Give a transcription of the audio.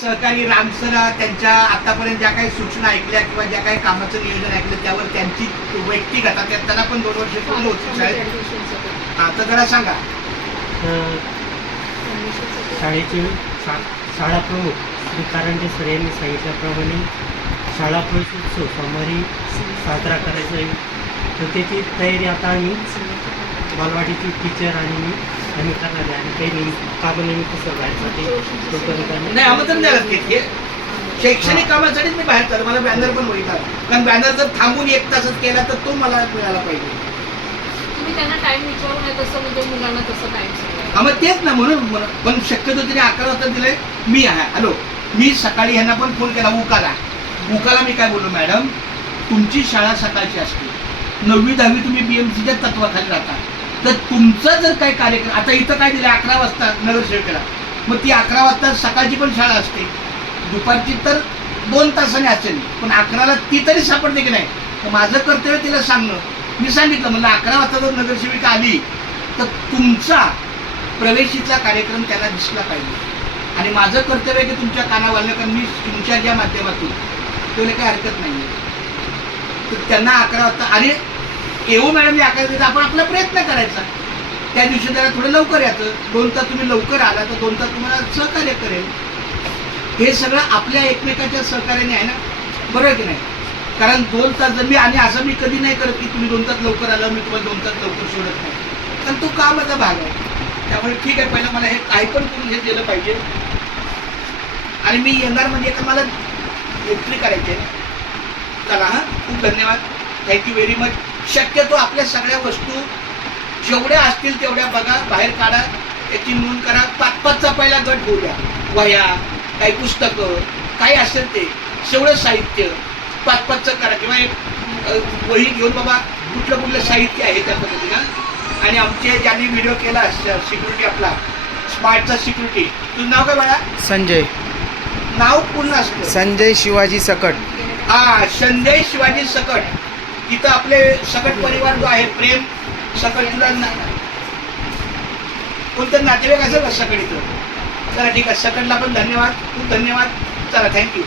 सहकारी रामसरा त्यांच्या आतापर्यंत ज्या काही सूचना ऐकल्या किंवा ज्या काही कामाचं नियोजन ऐकलं त्यावर त्यांची व्यक्तिगत त्यांना पण 2 वर्ष पूर्ण होती शाळेत. हा, तर जरा सांगा. शाळेचे शाळा प्रमुख श्री कारंडे सर यांनी सांगितल्याप्रमाणे शाळा प्रवेशोत्सव सोमवारी साजरा करायचा आहे. तर त्याची तयारी आता आम्ही बालवाडीची टीचर आणि आम्ही करणार आहे. आणि काही कामानिमित्त सहभागासाठी नाही, आमंत्रण द्यायला घेतले. शैक्षणिक कामासाठीच मी बाहेर चाललो. मला बॅनर पण होईल, कारण बॅनर जर थांबून 1 तासच केला तर तो मला मिळाला पाहिजे. तुम्ही त्यांना टाइम विचारून आहे तसं, म्हणजे मुलांना तसं टाइम मग तेच ना, म्हणून पण शक्यतो तिने 11 वाजता दिले. मी आहे हॅलो, मी सकाळी ह्यांना पण फोन केला. उकाला मी काय बोललो, मॅडम तुमची शाळा सकाळची असते, 9वी 10वी तुम्ही BMCच्या तत्वाखाली राहता, तर तुमचा जर काही कार्यक्रम आता इथं काय दिलं 11 वाजता नगरसेवकाला, मग ती 11 वाजता सकाळची पण शाळा असते, दुपारची तर 2 तासाने असेल, पण 11ला ती तरी सापडते की नाही. तर माझं कर्तव्य तिला सांगणं. मी सांगितलं म्हणलं 11 वाजता जर नगरसेविका आली तर तुमचा प्रवेशीचा कार्यक्रम त्यांना दिसला पाहिजे. आणि माझं कर्तव्य आहे की तुमच्या कानावर आलं, कारण मी तुमच्या ज्या माध्यमातून त्याला काही हरकत नाही आहे. तर त्यांना 11 वाजता आणि येऊ मॅडम मी 11 वाजता आपण आपला प्रयत्न करायचा. त्या दिवशी जरा थोडं लवकर यायचं. 2 तास तुम्ही लवकर आला तर 2 तास तुम्हाला सहकार्य करेल. हे सगळं आपल्या एकमेकाच्या सहकार्याने आहे ना, बरोबर आहे की नाही. कारण 2 तास जर मी आणि असं मी कधी नाही करत की तुम्ही 2 तास लवकर आला मी तुम्हाला 2 तास लवकर सोडत नाही, कारण तो कामाचा भाग आहे. त्यामुळे ठीक आहे, पहिलं मला हे काही पण करून हे दिलं पाहिजे. आणि मी येणार म्हणजे का मला एंट्री करायची आहे. चला हां, खूप धन्यवाद, थँक्यू व्हेरी मच. शक्यतो आपल्या सगळ्या वस्तू जेवढ्या असतील तेवढ्या बघा, बाहेर काढा, त्याची नोंद करा. 5-5चा पहिला गट होऊ द्या. वह्या, काही पुस्तकं, काही असेल ते सगळं साहित्य 5-5चं करा. किंवा एक वही घेऊन बाबा कुठलं साहित्य आहे त्या पद्धतीनं. आणि आमचे ज्यांनी व्हिडिओ केला सिक्युरिटी आपला स्मार्टचा सिक्युरिटी, तुझं नाव काय बाळा? संजय. नाव पूर्ण असतं संजय शिवाजी सकट. हा, संजय शिवाजी सकट. तिथं आपले सकट परिवार जो आहे, प्रेम सकट, तुला कोणतं नातेवाईक असेल का सकट इथं? चला ठीक आहे, सकटला पण धन्यवाद, खूप धन्यवाद. चला थँक्यू.